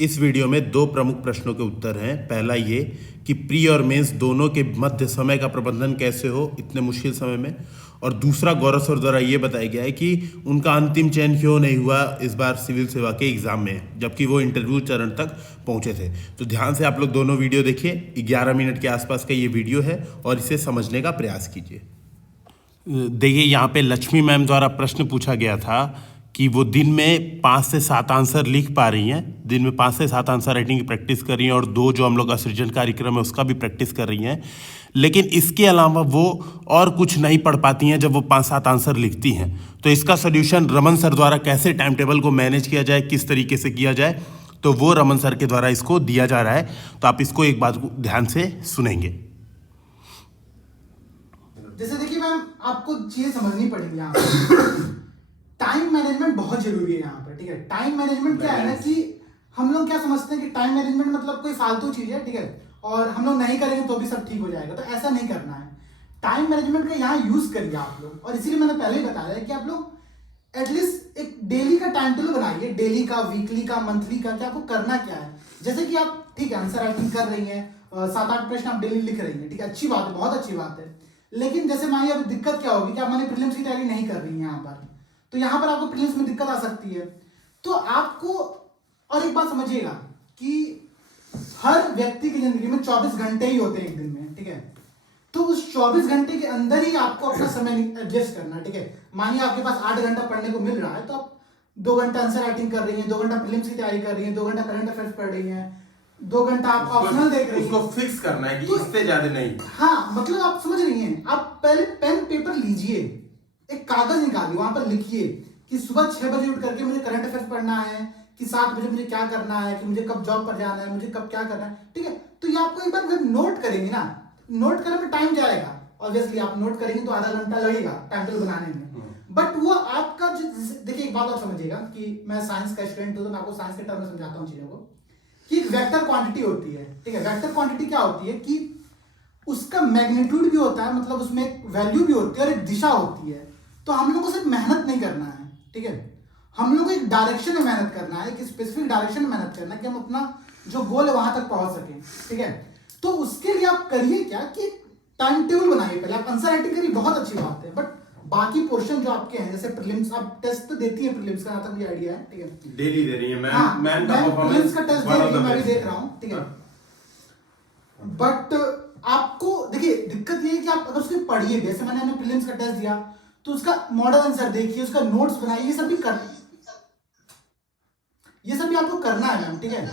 इस वीडियो में दो प्रमुख प्रश्नों के उत्तर हैं। पहला ये कि प्री और मेंस दोनों के मध्य समय का प्रबंधन कैसे हो इतने मुश्किल समय में, और दूसरा गौरव सर द्वारा ये बताया गया है कि उनका अंतिम चयन क्यों नहीं हुआ इस बार सिविल सेवा के एग्जाम में, जबकि वो इंटरव्यू चरण तक पहुंचे थे। तो ध्यान से आप लोग दोनों वीडियो देखिए। 11 मिनट के आसपास का ये वीडियो है और इसे समझने का प्रयास कीजिए। देखिए, यहाँ पे लक्ष्मी मैम द्वारा प्रश्न पूछा गया था कि वो दिन में 5 से 7 आंसर लिख पा रही हैं, दिन में 5 से 7 आंसर राइटिंग की प्रैक्टिस कर रही हैं, और 2 जो हम लोग असृजन कार्यक्रम है उसका भी प्रैक्टिस कर रही हैं। लेकिन इसके अलावा वो और कुछ नहीं पढ़ पाती हैं जब वो 5-7 आंसर लिखती हैं। तो इसका सोल्यूशन रमन सर द्वारा कैसे टाइम टेबल को मैनेज किया जाए, किस तरीके से किया जाए, तो वो रमन सर के द्वारा इसको दिया जा रहा है। तो आप इसको एक बात ध्यान से सुनेंगे। जैसे देखिए मैम, आपको चीजें समझनी पड़ेगी यहाँ पे। टाइम मैनेजमेंट बहुत जरूरी है यहाँ पे, ठीक है। टाइम मैनेजमेंट क्या है ना कि हम लोग क्या समझते हैं कि टाइम मैनेजमेंट मतलब कोई फालतू चीज है, ठीक है, और हम लोग नहीं करेंगे तो भी सब ठीक हो जाएगा। तो ऐसा नहीं करना है। टाइम मैनेजमेंट का यहाँ यूज करिए आप लोग, और इसीलिए मैंने पहले ही बताया है कि आप लोग एटलीस्ट एक डेली का टाइम टेबल बनाइए, डेली का, वीकली का, मंथली का, कि आपको करना क्या है। जैसे कि आप, ठीक है, आंसर राइटिंग कर रही हैं, 7-8 प्रश्न आप डेली लिख रही हैं, ठीक है, अच्छी बात है, बहुत अच्छी बात है। लेकिन जैसे मानिए अब दिक्कत क्या होगी कि आप मानिए प्रीलिम्स की तैयारी नहीं कर रही हैं यहाँ पर, तो यहाँ पर आपको प्रीलिम्स में दिक्कत आ सकती है। तो आपको, और एक बात समझिएगा कि हर व्यक्ति की जिंदगी में 24 घंटे ही होते हैं एक दिन में, ठीक है। तो उस 24 घंटे के अंदर ही आपको अपना समय एडजस्ट करना है, ठीक है। मानिए आपके पास 8 घंटा पढ़ने को मिल रहा है, तो आप 2 घंटा आंसर राइटिंग कर रही हैं, 2 घंटा प्रीलिम्स की तैयारी कर रही हैं, 2 घंटा करंट अफेयर्स पढ़ रही हैं, 2 घंटा आप ऑप्शनल देख रही हैं। उसको फिक्स करना है कि तो इससे ज्यादा नहीं। हाँ, मतलब आप समझ रही हैं। आप पहले पेन पेपर लीजिए, एक कागज निकालिए, वहां पर लिखिए कि सुबह 6 बजे उठ करके मुझे करंट अफेयर्स पढ़ना है, कि 7 बजे मुझे क्या करना है, कि मुझे कब जॉब पर जाना है, मुझे कब क्या करना है, ठीक है। तो ये आपको एक बार जब नोट करेंगे ना, नोट करने में टाइम जाएगा, ऑब्वियसली आप नोट करेंगे तो आधा घंटा लगेगा टाइम टेबल बनाने में। बट वो आपका, देखिए एक बात और समझिएगा कि मैं साइंस का स्टूडेंट हूं, तो मैं आपको साइंस के टर्म में समझाता हूँ चीजों को, कि एक वेक्टर क्वांटिटी होती है, ठीक है। वेक्टर क्वांटिटी क्या होती है कि उसका मैग्नीट्यूड भी होता है, मतलब उसमें एक वैल्यू भी होती है और एक दिशा होती है। तो हम लोगों को सिर्फ मेहनत नहीं करना है, ठीक है, हम लोगों को एक डायरेक्शन में मेहनत करना है, एक स्पेसिफिक डायरेक्शन में मेहनत करना है कि हम अपना जो गोल है वहां तक पहुंच सकें, ठीक है। तो उसके लिए आप करिए क्या कि टाइम टेबल बनाइए। पहले आप आंसर राइटिंग करिए, बहुत अच्छी बात है, बट बाकी पोर्शन जो आपके हैं, जैसे प्रीलिम्स, आप टेस्ट तो देती है प्रीलिम्स का, तक मुझे आइडिया है, ठीक है, डेली दे रही है मैम। हाँ, मैं प्रीलिम्स का टेस्ट दे रही हूं, मैं भी देख रहा हूं, ठीक है। बट आपको देखिए दिक्कत ये है कि आप अगर उसको पढ़िए, जैसे मैंने प्रीलिम्स का टेस्ट दिया तो उसका मॉडल आंसर देखिए, उसका नोट्स बनाइए, ये सब भी आपको करना है मैम, ठीक है।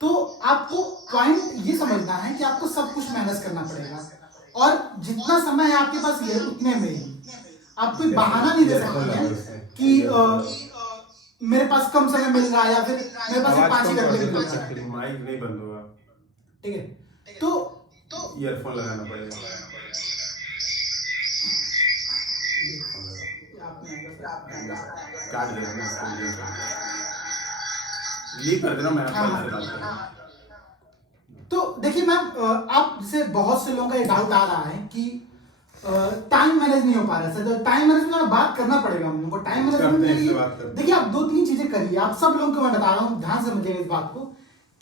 तो आपको पॉइंट ये समझना है कि आपको सब कुछ मैनेज करना पड़ेगा, और जितना समय है आपके पास ये उतने में ही। आप कोई बहाना नहीं दे सकते हैं कि मेरे पास कम समय मिल रहा है या फिर मेरे पास 5 ही घंटे मिल रहा है। माइक नहीं बंद होगा, ठीक है, तो ईयरफोन लगाना पड़ेगा। काट देना लीव कर देना, मैं तो देखिए मैम, आप जैसे बहुत से लोगों का ये डाउट आ रहा है कि टाइम मैनेज नहीं हो पा रहा है। सर, टाइम मैनेजमेंट में बात करना पड़ेगा हम लोगों को। टाइम मैनेजमेंट के लिए देखिए आप 2-3 चीजें करिए। आप सब लोगों को मैं बता रहा हूँ, ध्यान से समझिएगा इस बात को,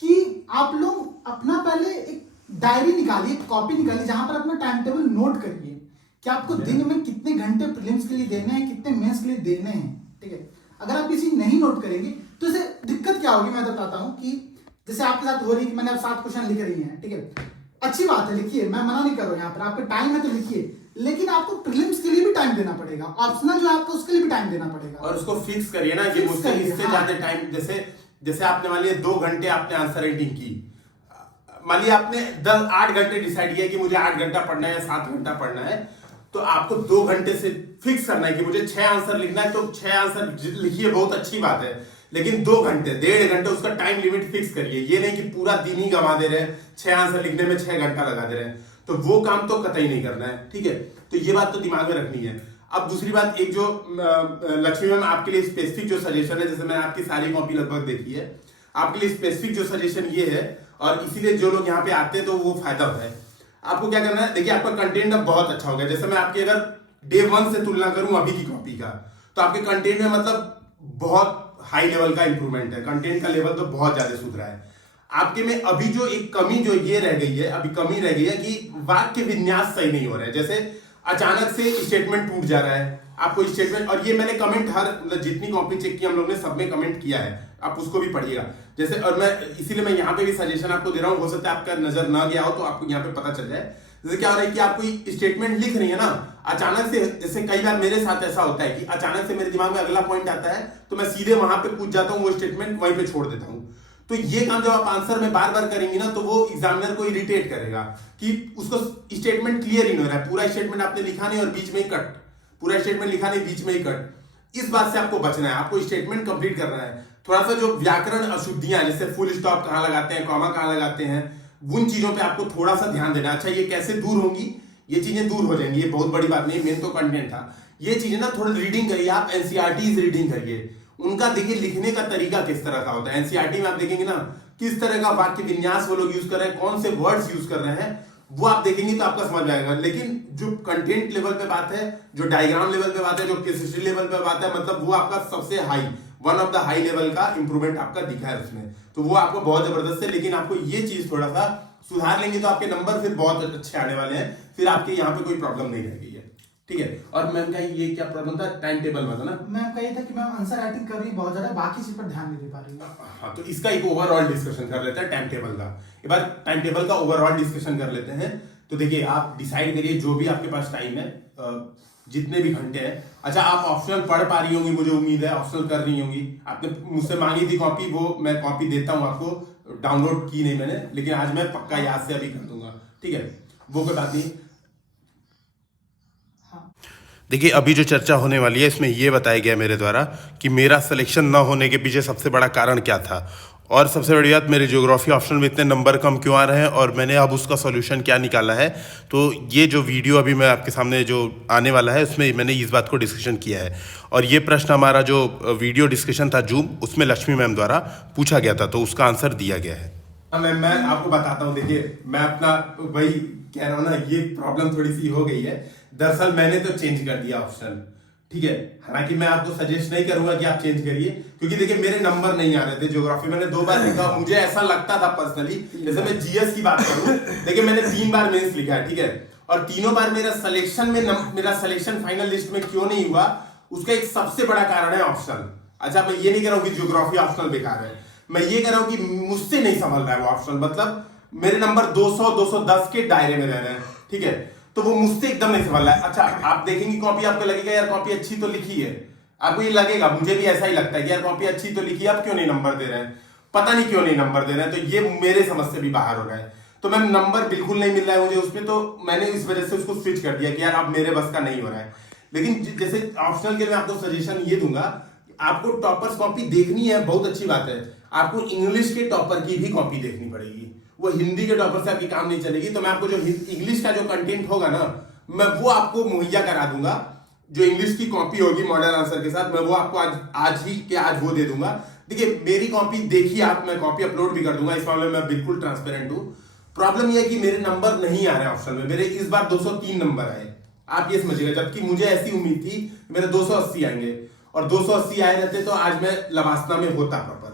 कि आप लोग अपना पहले एक डायरी निकालिए, एक कॉपी निकालिए, जहां पर अपना टाइम टेबल नोट करिए कि आपको दिन में कितने घंटे प्रीलिम्स के लिए देने हैं, कितने मेंस के लिए देने हैं, ठीक है। अगर आप इसी नहीं नोट करेंगे तो इसे दिक्कत क्या होगी, मैं बताता हूँ कि जैसे आपके साथ हो रही कि मैंने अब 7 क्वेश्चन लिख रही हैं, ठीक है, अच्छी बात है, लिखिए, मैं मना नहीं कर रहा हूं, यहाँ पर आपका टाइम है तो लिखिए, लेकिन आपको प्रीलिम्स के लिए भी टाइम देना पड़ेगा, ऑप्शनल जो है आपको उसके लिए भी टाइम देना पड़ेगा, और उसको फिक्स करिए ना कि मुझसे इससे ज्यादा टाइम, जैसे आपने मान लिया 2 घंटे आपने आंसर राइटिंग की, मान लिया आपने 8 घंटे डिसाइड किया कि मुझे 8 घंटा पढ़ना है या 7 घंटा पढ़ना है, तो आपको 2 घंटे से फिक्स करना है कि मुझे 6 आंसर लिखना है, तो 6 आंसर लिखिए, बहुत अच्छी बात है, लेकिन 2 घंटे, 1.5 घंटे उसका टाइम लिमिट फिक्स करिए। ये नहीं कि पूरा दिन ही गंवा दे रहे हैं, 6 आंसर लिखने में 6 घंटा लगा दे रहे हैं, तो वो काम तो कतई नहीं करना है, ठीक है। तो ये बात तो दिमाग में रखनी है। अब दूसरी बात, एक जो लक्ष्मी मैम आपके लिए स्पेसिफिक जो सजेशन है, जैसे मैंने आपकी सारी कॉपी लगभग देखी है, आपके लिए स्पेसिफिक जो सजेशन ये है, और इसीलिए जो लोग यहाँ पे आते हैं तो वो फायदा होता है। आपको क्या करना है, देखिए आपका कंटेंट अब बहुत अच्छा हो गया। जैसे मैं आपके अगर डे 1 से तुलना करूं अभी की कॉपी का, तो आपके कंटेंट में मतलब बहुत हाई लेवल का इंप्रूवमेंट है, कंटेंट का लेवल तो बहुत ज्यादा सुधरा है आपके में। अभी जो एक कमी जो ये रह गई है, अभी कमी रह गई है कि वाक्य विन्यास सही नहीं हो रहा है। जैसे अचानक से स्टेटमेंट टूट जा रहा है आपको स्टेटमेंट, और ये मैंने कमेंट हर मतलब जितनी कॉपी चेक की हम लोग ने सब में कमेंट किया है, आप उसको भी पढ़िएगा। जैसे और मैं इसीलिए मैं यहाँ पे भी सजेशन आपको दे रहा हूँ, हो सकता है आपका नजर ना गया हो तो आपको यहाँ पे पता चल जाए। जैसे क्या हो रहा है कि आप कोई स्टेटमेंट लिख रही है ना, अचानक से, जैसे कई बार मेरे साथ ऐसा होता है कि अचानक से मेरे दिमाग में अगला पॉइंट आता है तो मैं सीधे वहां पे कूद जाता हूँ, वो स्टेटमेंट वहीं पे छोड़ देता हूँ। तो ये काम जब आप आंसर में बार बार करेंगे ना तो वो एग्जामिनर को इरिटेट करेगा कि उसको स्टेटमेंट क्लियर ही नहीं हो रहा है, पूरा स्टेटमेंट आपने लिखा नहीं और बीच में ही कट, पूरा स्टेटमेंट लिखा नहीं बीच में ही कट। इस बात से आपको बचना है, आपको स्टेटमेंट कंप्लीट करना है। थोड़ा सा जो व्याकरण अशुद्धियां, जैसे फुल स्टॉप कहाँ लगाते हैं, कॉमा कहाँ लगाते हैं, उन चीजों पे आपको थोड़ा सा ध्यान देना। अच्छा, ये कैसे दूर होंगी? ये चीजें दूर हो जाएंगी, ये बहुत बड़ी बात नहीं, मेन तो कंटेंट था। ये चीजें ना थोड़ी रीडिंग करिए आप, एनसीईआरटी रीडिंग करिए, उनका देखिए लिखने का तरीका किस तरह का होता है। एनसीईआरटी में आप देखेंगे ना किस तरह का वाक्य विन्यास वो लोग यूज कर रहे हैं, कौन से वर्ड्स यूज कर रहे हैं, वो आप देखेंगे तो आपका समझ में आएगा। लेकिन जो कंटेंट लेवल पे बात है, जो डायग्राम लेवल पे बात है, जो केस लेवल पे बात है, मतलब वो आपका सबसे high, one of the high level का इंप्रूवमेंट आपका दिखा है उसमें, तो वो आपको बहुत जबरदस्त है। लेकिन आपको ये चीज थोड़ा सा सुधार लेंगे तो आपके नंबर फिर बहुत अच्छे आने वाले हैं, फिर आपके यहाँ पे कोई प्रॉब्लम नहीं रह गई है, ठीक है। और मैम का ये क्या प्रॉब्लम था, टाइम टेबल में था ना? मैम का ये था कि मैम आंसर राइटिंग कर रही है बहुत ज्यादा, बाकी चीज पर ध्यान नहीं दे पा रही है। हाँ, तो इसका एक ओवरऑल डिस्कशन कर लेते हैं टाइम टेबल का। एक बार टाइम टेबल का ओवरऑल डिस्कशन कर लेते हैं। तो देखिए, आप डिसाइड करिए जो भी आपके पास टाइम है, जितने भी घंटे हैं। अच्छा, आप ऑप्शनल पढ़ पा रही होंगी, मुझे उम्मीद है ऑप्शनल कर रही होंगी। आपने मुझसे मांगी थी कॉपी, वो मैं कॉपी देता हूँ आपको, डाउनलोड की नहीं मैंने, लेकिन आज मैं पक्का याद से अभी कर दूंगा, ठीक है, वो कोई बात नहीं। देखिए, अभी जो चर्चा होने वाली है इसमें ये बताया गया मेरे द्वारा कि मेरा सिलेक्शन ना होने के पीछे सबसे बड़ा कारण क्या था, और सबसे बड़ी बात मेरे ज्योग्राफी ऑप्शन में इतने नंबर कम क्यों आ रहे हैं, और मैंने अब उसका सॉल्यूशन क्या निकाला है। तो ये जो वीडियो अभी मैं आपके सामने जो आने वाला है उसमें मैंने इस बात को डिस्कशन किया है। और ये प्रश्न हमारा जो वीडियो डिस्कशन था जूम, उसमें लक्ष्मी मैम द्वारा पूछा गया था, तो उसका आंसर दिया गया है। मैं आपको बताता हूँ। देखिए, मैं अपना वही कह रहा हूँ ना, ये प्रॉब्लम थोड़ी सी हो गई है। दरअसल मैंने तो चेंज कर दिया ऑप्शन, ठीक है। हालांकि मैं आपको सजेस्ट नहीं करूंगा कि आप चेंज करिए, क्योंकि देखिए मेरे नंबर नहीं आ रहे थे ज्योग्राफी, मैंने 2 बार लिखा, मुझे ऐसा लगता था पर्सनली। जैसे मैं जीएस की बात करूं, देखिए मैंने 3 बार मेंस लिखा है, ठीक है, और तीनों बार मेरा सिलेक्शन फाइनल लिस्ट में क्यों नहीं हुआ, उसका एक सबसे बड़ा कारण है ऑप्शनल। अच्छा, मैं ये नहीं कह रहा हूँ कि ज्योग्राफी ऑप्शनल बेकार है, मैं ये कह रहा हूँ कि मुझसे नहीं संभल रहा है वो ऑप्शनल, मतलब मेरे नंबर 200-210 के दायरे में रह रहे हैं, ठीक है, तो वो मुझसे एकदम नहीं संभल रहा है। अच्छा, आप देखेंगे कॉपी, आपको लगेगा यार कॉपी अच्छी तो लिखी है, आपको ये लगेगा, मुझे भी ऐसा ही लगता है कि यार कॉपी अच्छी तो लिखी है, अब क्यों नहीं नंबर दे रहे हैं, पता नहीं क्यों नहीं नंबर दे रहे हैं, तो ये मेरे समझ से भी बाहर हो रहा है। तो मैम नंबर बिल्कुल नहीं मिल रहा है मुझे उसमें, तो मैंने इस वजह से उसको स्विच कर दिया कि यार अब मेरे बस का नहीं हो रहा है। लेकिन जैसे ऑप्शनल के मैं आपको सजेशन ये दूंगा, आपको टॉपर्स कॉपी देखनी है, बहुत अच्छी बात है, आपको इंग्लिश के टॉपर की भी कॉपी देखनी पड़ेगी, वो हिंदी के टॉपर से आपकी काम नहीं चलेगी। तो मैं आपको जो इंग्लिश का जो कंटेंट होगा ना, मैं वो आपको मुहैया करा दूंगा, जो इंग्लिश की कॉपी होगी मॉडल आंसर के साथ, मैं वो आपको आज वो दे दूंगा। देखिए, मेरी कॉपी देखिए आप, मैं कॉपी अपलोड भी कर दूंगा, इस मामले में मैं बिल्कुल ट्रांसपेरेंट हूं। प्रॉब्लम यह है कि मेरे नंबर नहीं आ रहे ऑप्शन में, मेरे इस बार 203 नंबर आए, आप ये समझिएगा, जबकि मुझे ऐसी उम्मीद थी मेरे 280 आएंगे, और 280 आए रहते तो आज मैं लवासना में होता प्रॉपर।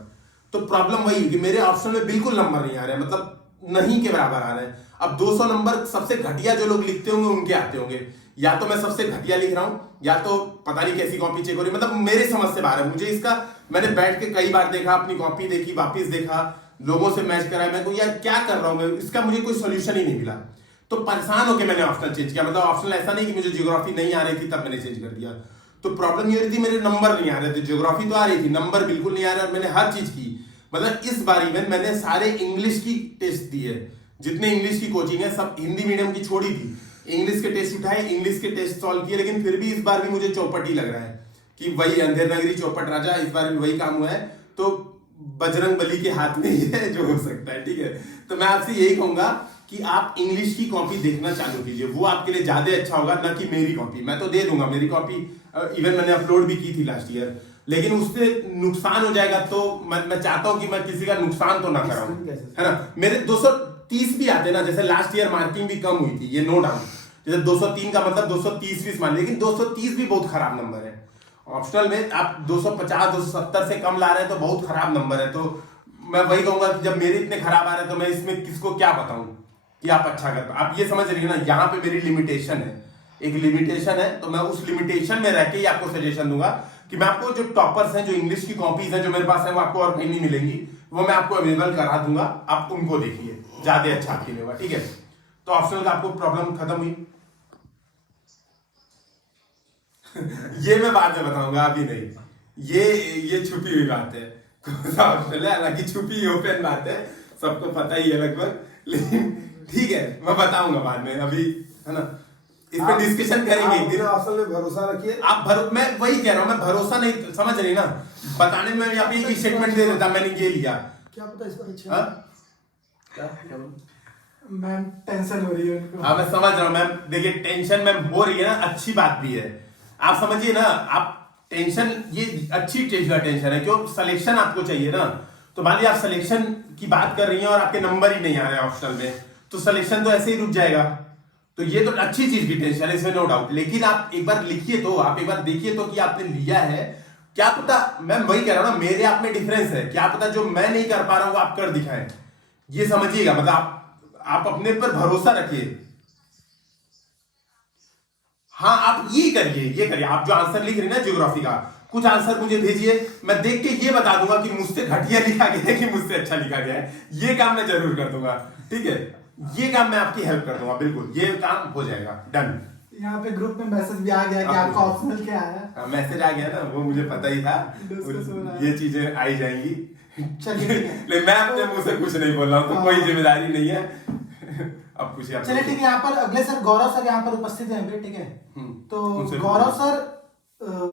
तो प्रॉब्लम वही है कि मेरे ऑप्शन में बिल्कुल नंबर नहीं आ रहे, मतलब नहीं के बराबर आ रहे हैं। अब 200 नंबर सबसे घटिया जो लोग लिखते होंगे उनके आते होंगे, या तो मैं सबसे घटिया लिख रहा हूं, या तो पता नहीं कैसी कॉपी चेक हो रही, मतलब मेरे समझ से बाहर है। मुझे इसका, मैंने बैठ के कई बार देखा, अपनी कॉपी देखी, वापिस देखा, लोगों से मैच कराया, मैं को यार क्या कर रहा हूं मैं, इसका मुझे कोई सोल्यूशन ही नहीं मिला। तो परेशान होकर मैंने ऑप्शनल चेंज किया, मतलब ऑप्शनल ऐसा नहीं कि मुझे ज्योग्राफी नहीं आ रही थी तब मैंने चेंज कर दिया। तो प्रॉब्लम ये रही थी, मेरे नंबर नहीं आ रहे थे, ज्योग्राफी तो आ रही थी, नंबर बिल्कुल नहीं आ रहा, और मैंने हर चीज की, मतलब इस बार इवन मैंने सारे इंग्लिश की टेस्ट दिए, जितने इंग्लिश की कोचिंग है सब हिंदी मीडियम की छोड़ी थी, इंग्लिश के टेस्ट उठाए, इंग्लिश के टेस्ट सॉल्व किए, लेकिन फिर भी इस बार भी मुझे चौपट ही लग रहा है कि वही अंधेर नगरी चौपट राजा, इस बार भी वही काम हुआ है। तो बजरंग बली के हाथ में ही है जो हो सकता है, ठीक है। तो मैं आपसे यही कहूंगा कि आप इंग्लिश की कॉपी देखना चालू कीजिए, वो आपके लिए ज्यादा अच्छा होगा, ना कि मेरी कॉपी। मैं तो दे दूंगा मेरी कॉपी, इवन मैंने अपलोड भी की थी लास्ट ईयर, लेकिन उससे नुकसान हो जाएगा, तो मैं चाहता हूं कि मैं किसी का नुकसान तो ना कराऊं, है ना। मेरे 230 भी आते ना, जैसे लास्ट ईयर मार्किंग भी कम हुई थी, ये नो डाउट, जैसे 203 का मतलब 230 भी मान, लेकिन 230 भी बहुत खराब नंबर है। ऑप्शनल में आप 250 270 से कम ला रहे हैं तो बहुत खराब नंबर है। तो मैं वही कहूंगा कि जब मेरे इतने खराब आ रहे हैं तो मैं इसमें किसको क्या बताऊं कि आप अच्छा कर पाए। आप ये समझ रही है ना, यहाँ पे मेरी लिमिटेशन है, एक लिमिटेशन है, तो मैं उस लिमिटेशन में रह के ही आपको सजेशन दूंगा कि मैं आपको जो टॉपर्स हैं, जो इंग्लिश की कॉपीज हैं जो मेरे पास है, वो आपको और कहीं नहीं मिलेंगी, वो मैं आपको अवेलेबल करा दूंगा, आप उनको देखिए, ज्यादा अच्छा आपके लिए होगा। ठीक है, तो ऑप्शनल का आपको प्रॉब्लम खत्म हुई। ये मैं बाद में बताऊंगा, अभी नहीं। ये छुपी हुई बात है, कौन सा ऑप्शनल है, हालांकि छुपी ओपन बात है, सबको पता ही है लगभग, लेकिन ठीक है मैं बताऊंगा बाद में, अभी है ना, इस पे डिस्कशन करेंगे एक दिन। ऑप्शन में भरोसा रखिए। आप मैं वही कह रहा हूँ, मैं भरोसा नहीं, समझ रही ना, बताने में यहाँ पे एक स्टेटमेंट दे देता, मैंने ये लिया, क्या पता इस पर अच्छा हाँ? मैम टेंशन हो रही है उनको। हाँ मैं समझ रहा हूँ मैम, देखिए टेंशन मैम हो रही है ना, अच्छी बात भी है, आप समझिए ना, आप टेंशन, ये अच्छी चीज का टेंशन है, क्यों, सिलेक्शन आपको चाहिए ना। तो मान लीजिए आप सिलेक्शन की बात कर रही हैं और आपके नंबर ही नहीं आ रहे हैं ऑप्शनल में, तो सिलेक्शन तो ऐसे ही रुक जाएगा। तो ये तो अच्छी चीज की टेंशन है, इसमें नो डाउट, लेकिन आप एक बार लिखिए तो, आप एक बार देखिए तो कि आपने लिया है, क्या पता, मैं वही कह रहा हूँ ना, मेरे आप में डिफरेंस है, क्या पता जो मैं नहीं कर पा रहा हूँ वो आप कर दिखाएं, ये समझिएगा, मतलब आप अपने पर भरोसा रखिए। हाँ आप ये करिए, आप जो आंसर लिख रहे हैं ना ज्योग्राफी का, कुछ आंसर मुझे भेजिए, मैं देख के ये बता दूंगा कि मुझसे घटिया लिखा गया है कि मुझसे अच्छा लिखा गया है, ये काम मैं जरूर कर दूंगा। ठीक है, ये काम मैं आपकी हेल्प कर दूंगा, बिल्कुल ये काम हो जाएगा, डन। यहाँ पे ग्रुप में मैसेज भी आ गया कि आपका ऑप्शनल क्या है। मैसेज आ गया ना, वो मुझे पता ही था, Discuss हो रहा है। ये चीजें आई जाएंगी। चलिए ठीक है। लेकिन मैं अपने मुंह से कुछ नहीं बोल रहा हूँ, तो कोई जिम्मेदारी नहीं है। अब कुछ आप चलिए ठीक है, यहाँ पर अगले सर गौरव सर यहाँ पर उपस्थित हैं अभी, ठीक है। हम्म, तो उनसे गौरव सर